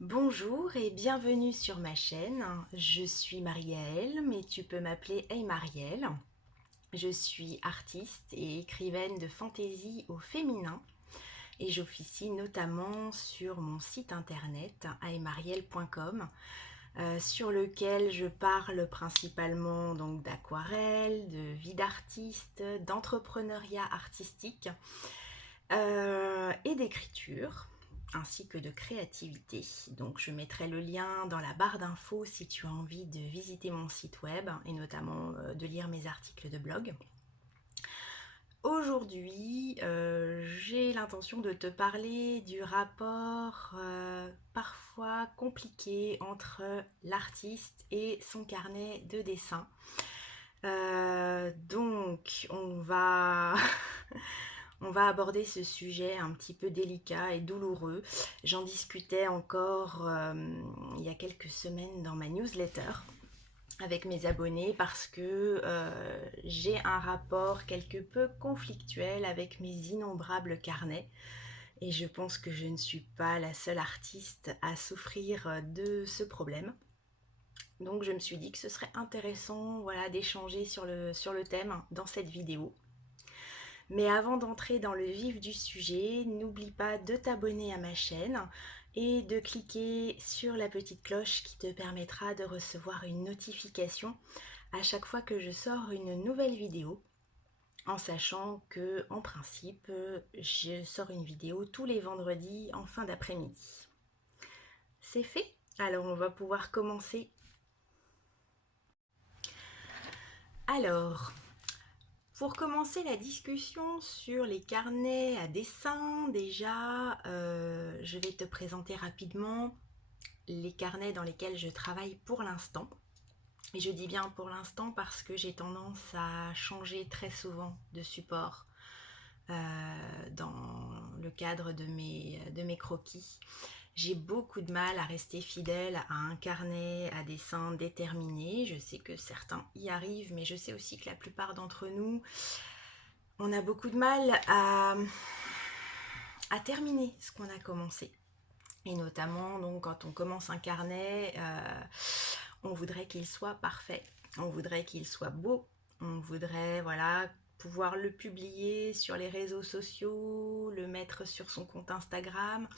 Bonjour et bienvenue sur ma chaîne. Je suis Marielle, mais tu peux m'appeler Hey Marielle. Je suis artiste et écrivaine de fantaisie au féminin et j'officie notamment sur mon site internet heymarielle.com sur lequel je parle principalement donc d'aquarelle, de vie d'artiste, d'entrepreneuriat artistique et d'écriture ainsi que de créativité. Donc je mettrai le lien dans la barre d'infos si tu as envie de visiter mon site web et notamment de lire mes articles de blog. Aujourd'hui, j'ai l'intention de te parler du rapport parfois compliqué entre l'artiste et son carnet de dessin. Donc on va on va aborder ce sujet un petit peu délicat et douloureux. J'en discutais encore il y a quelques semaines dans ma newsletter avec mes abonnés parce que j'ai un rapport quelque peu conflictuel avec mes innombrables carnets. Et je pense que je ne suis pas la seule artiste à souffrir de ce problème. Donc je me suis dit que ce serait intéressant voilà, d'échanger sur le thème dans cette vidéo. Mais avant d'entrer dans le vif du sujet, n'oublie pas de t'abonner à ma chaîne et de cliquer sur la petite cloche qui te permettra de recevoir une notification à chaque fois que je sors une nouvelle vidéo, en sachant que en principe je sors une vidéo tous les vendredis en fin d'après-midi. C'est fait. Alors on va pouvoir commencer. Alors, pour commencer la discussion sur les carnets à dessin, déjà, je vais te présenter rapidement les carnets dans lesquels je travaille pour l'instant. Et je dis bien pour l'instant parce que j'ai tendance à changer très souvent de support dans le cadre de mes croquis. J'ai beaucoup de mal à rester fidèle à un carnet à dessin déterminé. Je sais que certains y arrivent, mais je sais aussi que la plupart d'entre nous, on a beaucoup de mal à terminer ce qu'on a commencé. Et notamment, donc, quand on commence un carnet, on voudrait qu'il soit parfait, on voudrait qu'il soit beau, on voudrait voilà, pouvoir le publier sur les réseaux sociaux, le mettre sur son compte Instagram.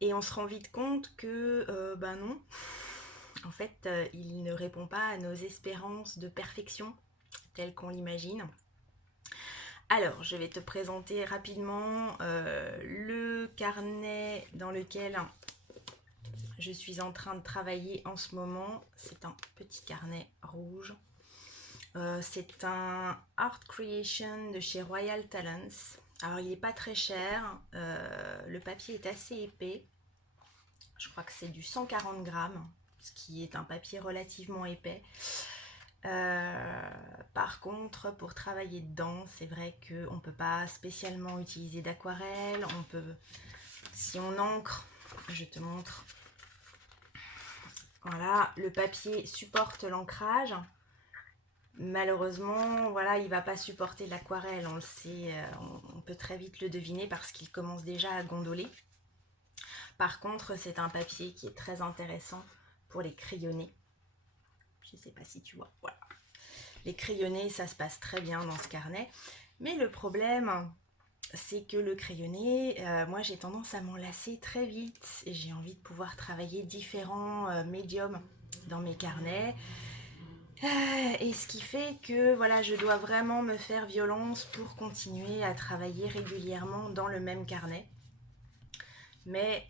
Et on se rend vite compte que, ben non, en fait, il ne répond pas à nos espérances de perfection telles qu'on l'imagine. Alors, je vais te présenter rapidement le carnet dans lequel je suis en train de travailler en ce moment. C'est un petit carnet rouge. C'est un Art Creation de chez Royal Talents. Alors, il n'est pas très cher. Le papier est assez épais. Je crois que c'est du 140 grammes, ce qui est un papier relativement épais. Par contre, pour travailler dedans, c'est vrai qu'on ne peut pas spécialement utiliser d'aquarelle. On peut, si on encre, je te montre. Voilà, le papier supporte l'ancrage. Malheureusement, voilà, il ne va pas supporter l'aquarelle. On le sait, on peut très vite le deviner parce qu'il commence déjà à gondoler. Par contre, c'est un papier qui est très intéressant pour les crayonnés. Je ne sais pas si tu vois. Voilà. Les crayonnés, ça se passe très bien dans ce carnet. Mais le problème, c'est que le crayonné, moi j'ai tendance à m'en lasser très vite. Et j'ai envie de pouvoir travailler différents médiums dans mes carnets. Et ce qui fait que voilà, je dois vraiment me faire violence pour continuer à travailler régulièrement dans le même carnet. Mais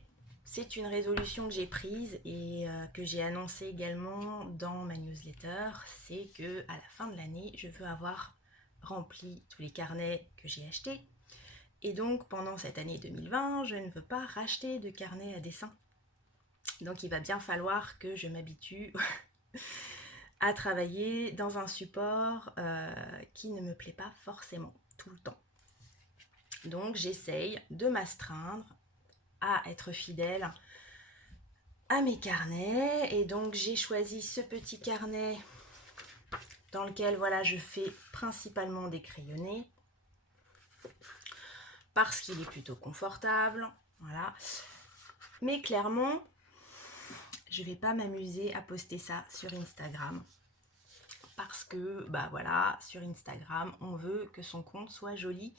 c'est une résolution que j'ai prise et que j'ai annoncée également dans ma newsletter, c'est que à la fin de l'année, je veux avoir rempli tous les carnets que j'ai achetés. Et donc pendant cette année 2020, je ne veux pas racheter de carnet à dessin. Donc il va bien falloir que je m'habitue à travailler dans un support qui ne me plaît pas forcément tout le temps. Donc j'essaye de m'astreindre à être fidèle à mes carnets. Et donc j'ai choisi ce petit carnet dans lequel voilà, je fais principalement des crayonnés parce qu'il est plutôt confortable. Voilà. Mais clairement, je vais pas m'amuser à poster ça sur Instagram. Parce que, bah voilà, sur Instagram, on veut que son compte soit joli.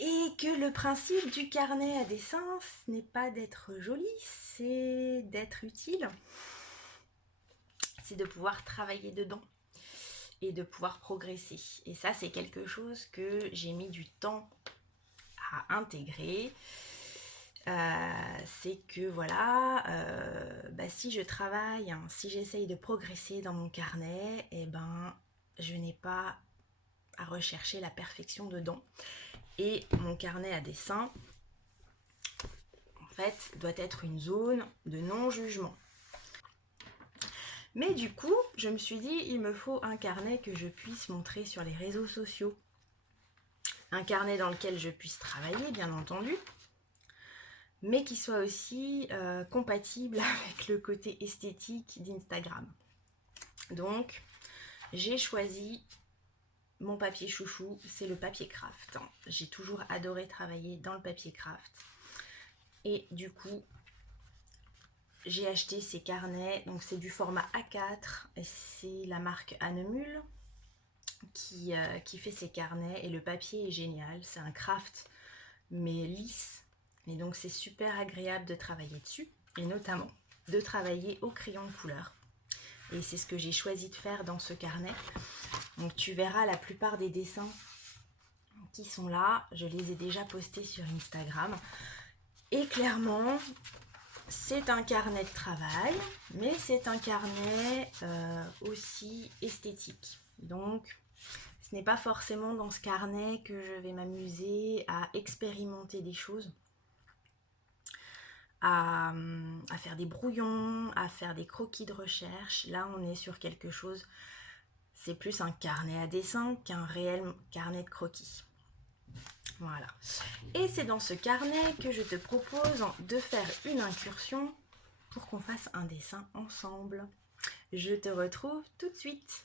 Et que le principe du carnet à dessin, ce n'est pas d'être joli, c'est d'être utile. C'est de pouvoir travailler dedans et de pouvoir progresser. Et ça, c'est quelque chose que j'ai mis du temps à intégrer. C'est que voilà, si je travaille, hein, si j'essaye de progresser dans mon carnet, et ben je n'ai pas à rechercher la perfection dedans. Et mon carnet à dessin, en fait, doit être une zone de non-jugement. Mais du coup, je me suis dit, il me faut un carnet que je puisse montrer sur les réseaux sociaux. Un carnet dans lequel je puisse travailler, bien entendu, mais qui soit aussi compatible avec le côté esthétique d'Instagram. Donc, j'ai choisi mon papier chouchou, c'est le papier craft. J'ai toujours adoré travailler dans le papier craft. Et du coup, j'ai acheté ces carnets. Donc, c'est du format A4. Et c'est la marque Annemule qui fait ces carnets. Et le papier est génial. C'est un craft, mais lisse. Et donc, c'est super agréable de travailler dessus. Et notamment, de travailler au crayon de couleur. Et c'est ce que j'ai choisi de faire dans ce carnet. Donc tu verras la plupart des dessins qui sont là, je les ai déjà postés sur Instagram. Et clairement, c'est un carnet de travail, mais c'est un carnet aussi esthétique. Donc ce n'est pas forcément dans ce carnet que je vais m'amuser à expérimenter des choses. À faire des brouillons, à faire des croquis de recherche. Là, on est sur quelque chose, c'est plus un carnet à dessin qu'un réel carnet de croquis. Voilà. Et c'est dans ce carnet que je te propose de faire une incursion pour qu'on fasse un dessin ensemble. Je te retrouve tout de suite.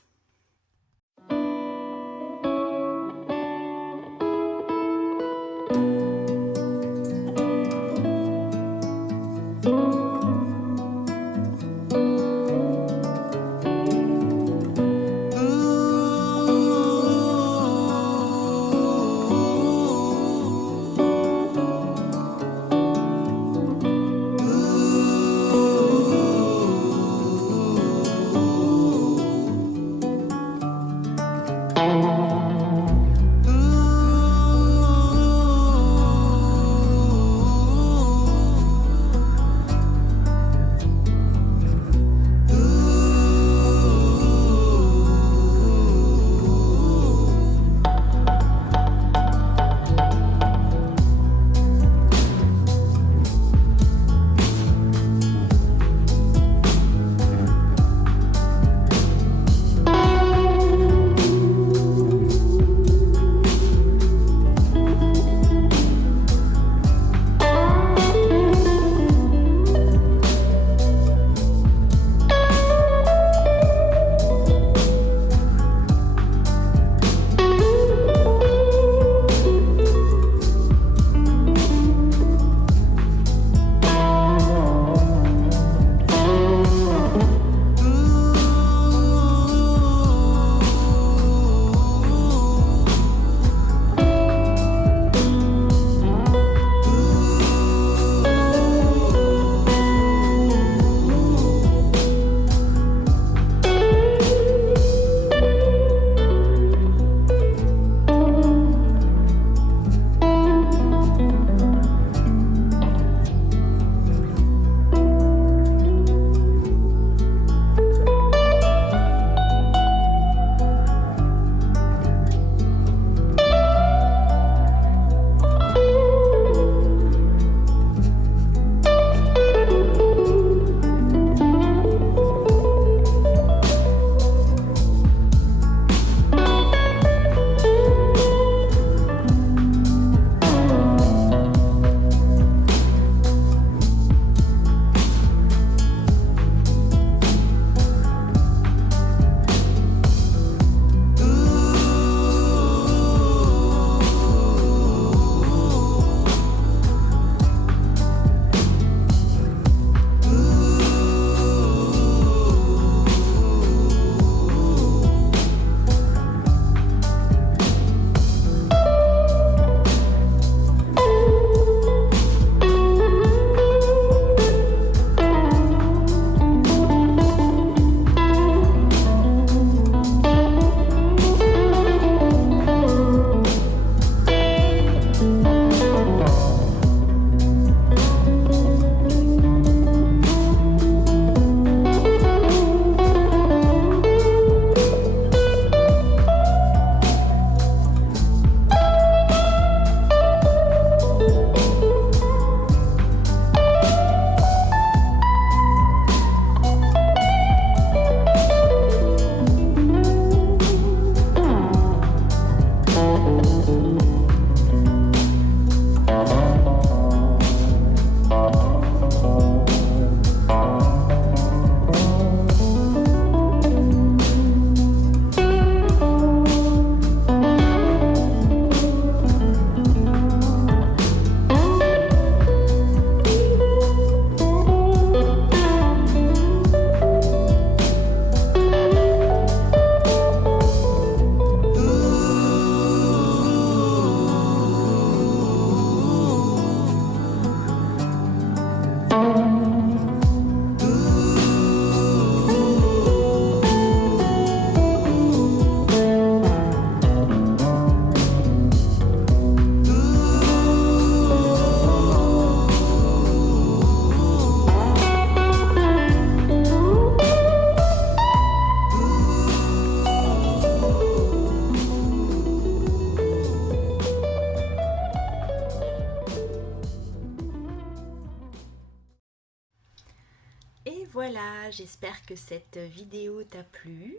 voilà, j'espère que cette vidéo t'a plu,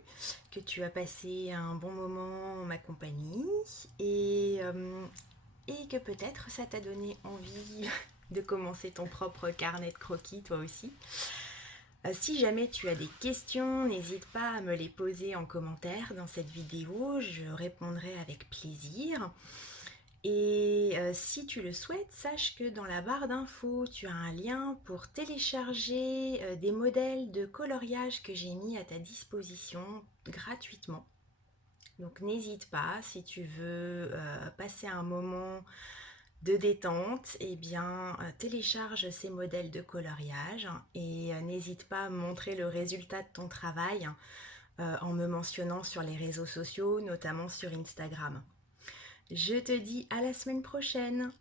que tu as passé un bon moment en ma compagnie et que peut-être ça t'a donné envie de commencer ton propre carnet de croquis toi aussi. Si jamais tu as des questions, n'hésite pas à me les poser en commentaire dans cette vidéo, je répondrai avec plaisir. Et si tu le souhaites, sache que dans la barre d'infos, tu as un lien pour télécharger des modèles de coloriage que j'ai mis à ta disposition gratuitement. Donc n'hésite pas, si tu veux passer un moment de détente, eh bien télécharge ces modèles de coloriage et n'hésite pas à me montrer le résultat de ton travail en me mentionnant sur les réseaux sociaux, notamment sur Instagram. Je te dis à la semaine prochaine.